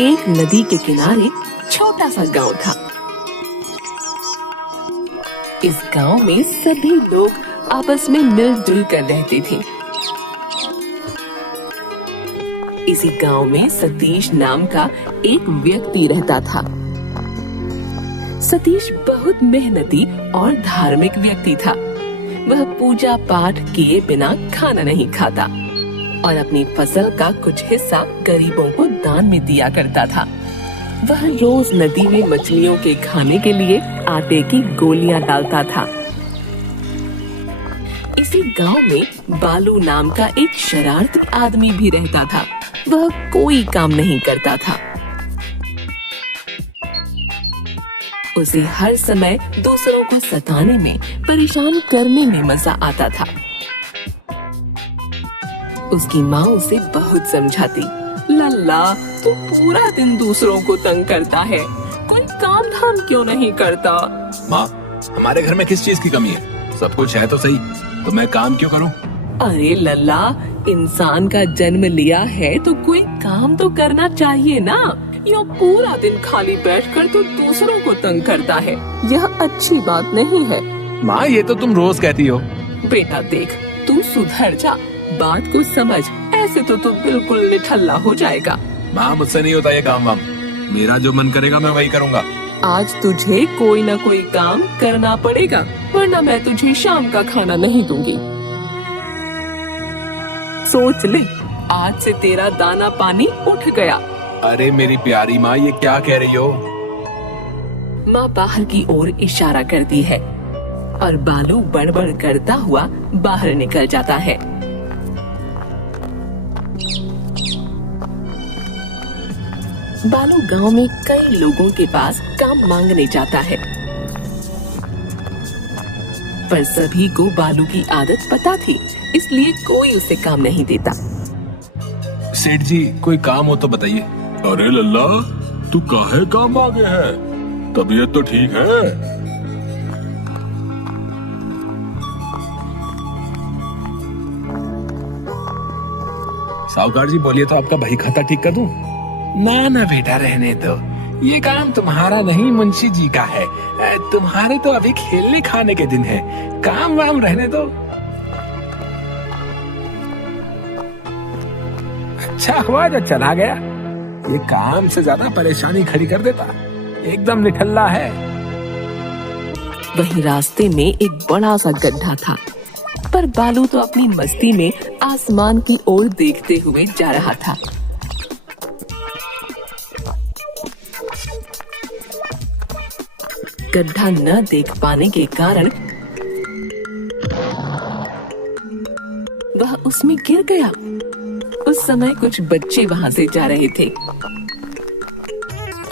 एक नदी के किनारे छोटा सा गांव था। इस गांव में सभी लोग आपस में मिलजुल कर रहते थे। इसी गांव में सतीश नाम का एक व्यक्ति रहता था। सतीश बहुत मेहनती और धार्मिक व्यक्ति था। वह पूजा पाठ किए बिना खाना नहीं खाता और अपनी फसल का कुछ हिस्सा गरीबों को दान में दिया करता था। वह रोज नदी में मछलियों के खाने के लिए आटे की गोलियां डालता था। इसी गांव में बालू नाम का एक शरारती आदमी भी रहता था। वह कोई काम नहीं करता था। उसे हर समय दूसरों को सताने में, परेशान करने में मजा आता था। उसकी माँ उसे बहुत समझाती, लल्ला तू पूरा दिन दूसरों को तंग करता है, कोई काम धाम क्यों नहीं करता? माँ, हमारे घर में किस चीज की कमी है? सब कुछ है तो सही, तो मैं काम क्यों करूँ? अरे लल्ला, इंसान का जन्म लिया है तो कोई काम तो करना चाहिए ना। यो पूरा दिन खाली बैठकर तो दूसरों को तंग करता है, यह अच्छी बात नहीं है। माँ, ये तो तुम रोज कहती हो। बेटा देख, तू सुधर जा, बात को समझ, ऐसे तो तू बिल्कुल निठल्ला हो जाएगा। माँ, मुझसे नहीं होता ये काम वाम। मेरा जो मन करेगा मैं वही करूँगा। आज तुझे कोई न कोई काम करना पड़ेगा, वरना मैं तुझे शाम का खाना नहीं दूंगी। सोच ले, आज से तेरा दाना पानी उठ गया। अरे मेरी प्यारी माँ, ये क्या कह रही हो? माँ बाहर की ओर इशारा करती है और बालू बड़बड़ करता हुआ बाहर निकल जाता है। बालू गांव में कई लोगों के पास काम मांगने जाता है, पर सभी को बालू की आदत पता थी, इसलिए कोई उसे काम नहीं देता। सेठ जी, कोई काम हो तो बताइए। अरे लल्ला, तू काहे काम आ गया है? तबीयत तो ठीक है? साहूकार जी बोलिए तो आपका बही खाता ठीक कर दूं? ना ना बेटा, रहने दो, ये काम तुम्हारा नहीं मुंशी जी का है। तुम्हारे तो अभी खेलने खाने के दिन है, काम वाम रहने दो। अच्छा हुआ जो चला गया, ये काम से ज्यादा परेशानी खड़ी कर देता। एकदम निठल्ला है। वहीं रास्ते में एक बड़ा सा गड्ढा था, पर बालू तो अपनी मस्ती में आसमान की ओर देखते हुए जा रहा था। गड्ढा न देख पाने के कारण वह उसमें गिर गया। उस समय कुछ बच्चे वहां से जा रहे थे।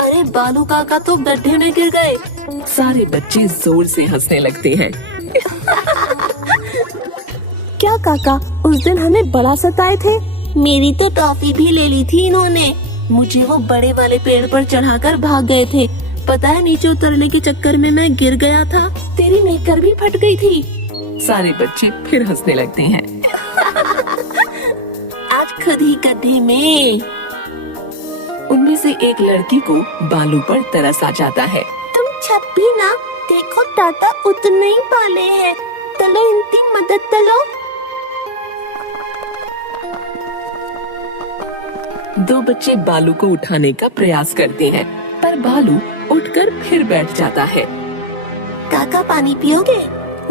अरे बालू काका तो गड्ढे में गिर गए। सारे बच्चे जोर से हंसने लगते हैं। क्या काका, उस दिन हमें बड़ा सताए थे? मेरी तो टॉफी भी ले ली थी इन्होंने। मुझे वो बड़े वाले पेड़ पर चढ़ाकर भाग गए थे। पता है, नीचे उतरने के चक्कर में मैं गिर गया था। तेरी नेकर भी फट गई थी। सारे बच्चे फिर हंसने लगते हैं। आज खुद ही गड्ढे में। उनमें से एक लड़की को बालू पर तरस आ जाता है। तुम छप्पी ना, देखो टाटा उतने ही पाले हैं, चलो इनकी मदद करो। दो बच्चे बालू को उठाने का प्रयास करते हैं, पर बालू उठकर फिर बैठ जाता है। काका पानी पियोगे?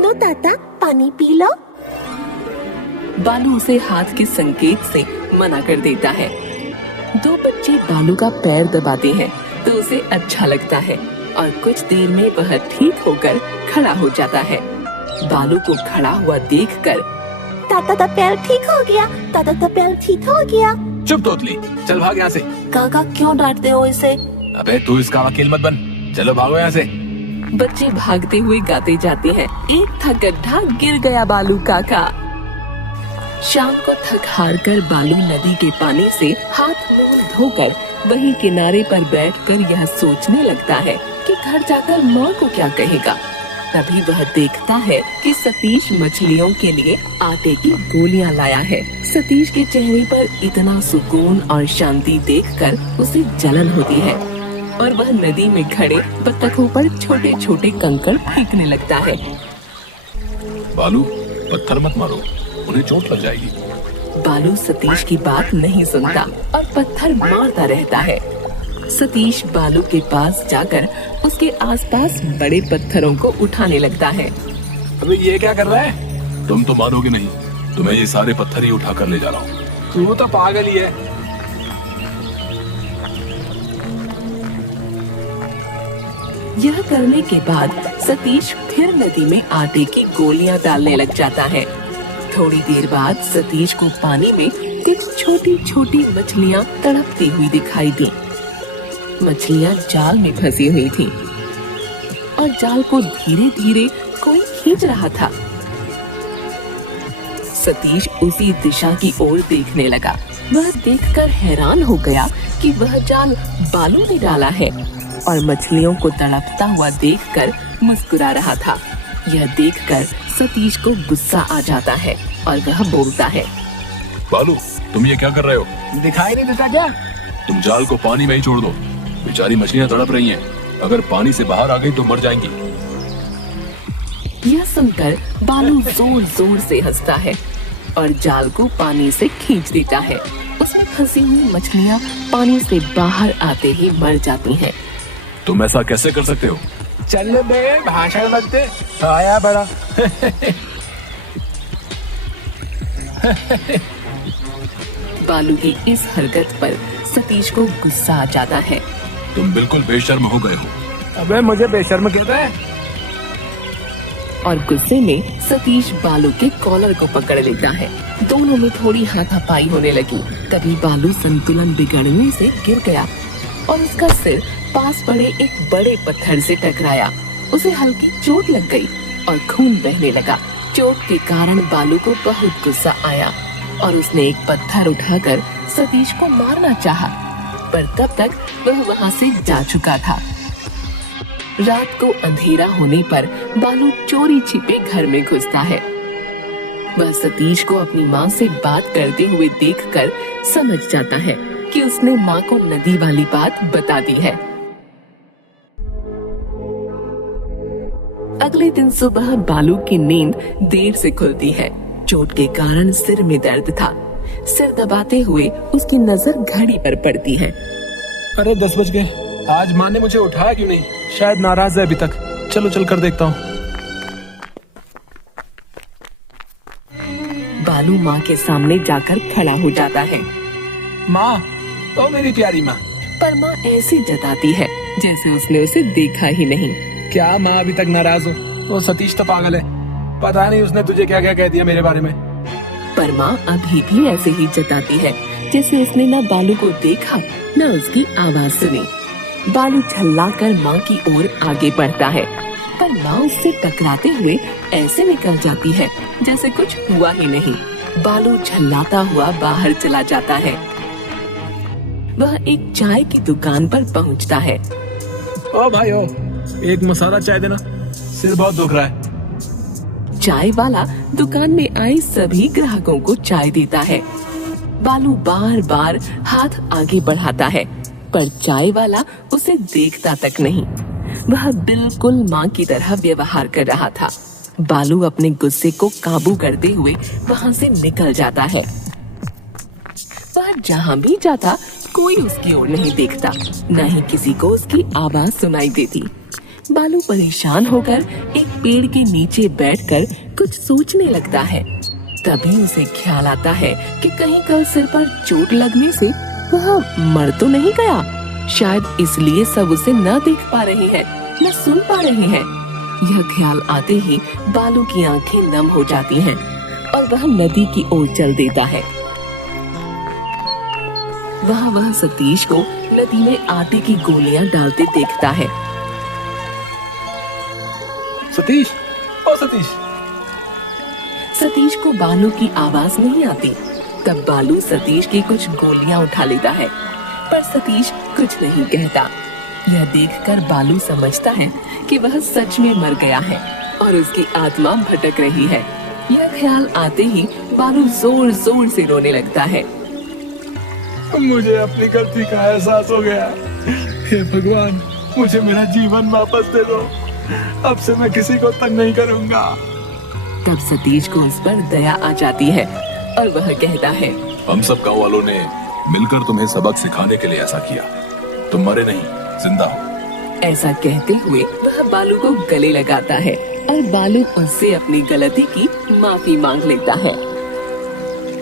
लो टाटा, पानी पी लो। बालू उसे हाथ के संकेत से मना कर देता है। दो बच्चे बालू का पैर दबाते हैं तो उसे अच्छा लगता है और कुछ देर में वह ठीक होकर खड़ा हो जाता है। बालू को खड़ा हुआ देखकर टाटा का पैर ठीक हो गया, टाटा का पैर ठीक हो गया। चुप तोतली, चल भाग यहाँ से। काका क्यों डांटते हो इसे? अबे तू इसका वकील मत बन, चलो भागो यहाँ से। बच्चे भागते हुए गाते जाते हैं। एक था गड्ढा, गिर गया बालू काका। शाम को थक हार कर बालू नदी के पानी से हाथ मुंह धोकर वहीं किनारे पर बैठकर यह सोचने लगता है कि घर जाकर माँ को क्या कहेगा। तभी वह देखता है कि सतीश मछलियों के लिए आटे की गोलियां लाया है। सतीश के चेहरे पर इतना सुकून और शांति देखकर उसे जलन होती है और वह नदी में खड़े बत्तखों पर छोटे छोटे कंकड़ फेंकने लगता है। बालू, पत्थर मत मारो, उन्हें चोट लग जाएगी। बालू सतीश की बात नहीं सुनता और पत्थर मारता रहता है। सतीश बालू के पास जाकर उसके आसपास बड़े पत्थरों को उठाने लगता है। अबे ये क्या कर रहा है? तुम तो मानोगे नहीं, तुम्हें ये सारे पत्थर ही उठा कर ले जा रहा हूँ। तू तो पागल ही है। यह करने के बाद सतीश फिर नदी में आटे की गोलियां डालने लग जाता है। थोड़ी देर बाद सतीश को पानी में कुछ छोटी छोटी मछलियां तड़पती हुई दिखाई दी। मछलियां जाल में फंसी हुई थीं और जाल को धीरे धीरे कोई खींच रहा था। सतीश उसी दिशा की ओर देखने लगा। वह देखकर हैरान हो गया कि वह जाल बालू ने डाला है और मछलियों को तड़पता हुआ देखकर मुस्कुरा रहा था। यह देखकर सतीश को गुस्सा आ जाता है और वह बोलता है, बालू, तुम ये क्या कर रहे हो? दिखाई नहीं देता क्या? तुम जाल को पानी में ही छोड़ दो। बेचारी मछलियां तड़प रही हैं। अगर पानी से बाहर आ गई तो मर जाएंगी। यह सुनकर बालू जोर जोर से हंसता है और जाल को पानी से खींच देता है। उसमें फंसी हुई मछलियां पानी से बाहर आते ही मर जाती हैं। तुम ऐसा कैसे कर सकते हो? चल बे, भाषण मत दे, आया बड़ा। बालू की इस हरकत पर सतीश को गुस्सा आ जाता है। तुम बिल्कुल बेशर्म हो गए हो। अबे मुझे बेशर्म कहता है? और गुस्से में सतीश बालू के कॉलर को पकड़ लेता है। दोनों में थोड़ी हाथापाई होने लगी। तभी बालू संतुलन बिगड़ने से गिर गया और उसका सिर पास पड़े एक बड़े पत्थर से टकराया। उसे हल्की चोट लग गई और खून बहने लगा। चोट के कारण बालू को बहुत गुस्सा आया और उसने एक पत्थर उठाकर सतीश को मारना चाहा, पर तब तक वह वहाँ से जा चुका था। रात को अंधेरा होने पर बालू चोरी छिपे घर में घुसता है। वह सतीश को अपनी माँ से बात करते हुए देखकर समझ जाता है कि उसने माँ को नदी वाली बात बता दी है। अगले दिन सुबह बालू की नींद देर से खुलती है। चोट के कारण सिर में दर्द था। सिर दबाते हुए उसकी नजर घड़ी पर पड़ती है। अरे 10 बज गए। आज माँ ने मुझे उठाया क्यों नहीं? शायद नाराज है अभी तक। चलो चल कर देखता हूँ। बालू माँ के सामने जाकर खड़ा हो जाता है। माँ, ओ मेरी प्यारी माँ। पर माँ ऐसे जताती है जैसे उसने उसे देखा ही नहीं। क्या माँ अभी तक नाराज हो? वो सतीश तो पागल है। पता नहीं उसने तुझे क्या क्या कह दिया मेरे बारे में। पर माँ अभी भी ऐसे ही जताती है जैसे उसने न बालू को देखा न उसकी आवाज सुनी। बालू झल्लाकर माँ की ओर आगे बढ़ता है, पर माँ उससे टकराते हुए ऐसे निकल जाती है जैसे कुछ हुआ ही नहीं। बालू झल्लाता हुआ बाहर चला जाता है। वह एक चाय की दुकान पर पहुँचता है। ओ भाई ओ, एक मसाला चाय देना, सिर बहुत दुख रहा है। चाय वाला दुकान में आए सभी ग्राहकों को चाय देता है। बालू बार बार हाथ आगे बढ़ाता है, पर चाय वाला उसे देखता तक नहीं। वह बिल्कुल माँ की तरह व्यवहार कर रहा था। बालू अपने गुस्से को काबू करते हुए वहाँ से निकल जाता है। वह जहाँ भी जाता कोई उसकी ओर नहीं देखता, न ही किसी को उसकी आवाज सुनाई देती। बालू परेशान होकर एक पेड़ के नीचे बैठकर कुछ सोचने लगता है। तभी उसे ख्याल आता है कि कहीं कल सिर पर चोट लगने से वह मर तो नहीं गया। शायद इसलिए सब उसे न देख पा रहे हैं, न सुन पा रहे हैं। यह ख्याल आते ही बालू की आंखें नम हो जाती हैं और वह नदी की ओर चल देता है। वह सतीश को नदी में आटे की गोलियां डालते देखता है। सतीश, ओ सतीश। सतीश को बालू की आवाज नहीं आती। तब बालू सतीश की कुछ गोलियां उठा लेता है, पर सतीश कुछ नहीं कहता। यह देखकर बालू समझता है कि वह सच में मर गया है और उसकी आत्मा भटक रही है। यह ख्याल आते ही बालू जोर जोर से रोने लगता है। मुझे अपनी गलती का एहसास हो गया। हे भगवान, मुझे मेरा जीवन वापस दे दो। अब से मैं किसी को तंग नहीं करूंगा। तब सतीश को उस पर दया आ जाती है और वह कहता है, हम सब गांव वालों ने मिलकर तुम्हें सबक सिखाने के लिए ऐसा किया। तुम मरे नहीं, जिंदा हो। ऐसा कहते हुए वह बालू को गले लगाता है और बालू उससे अपनी गलती की माफी मांग लेता है।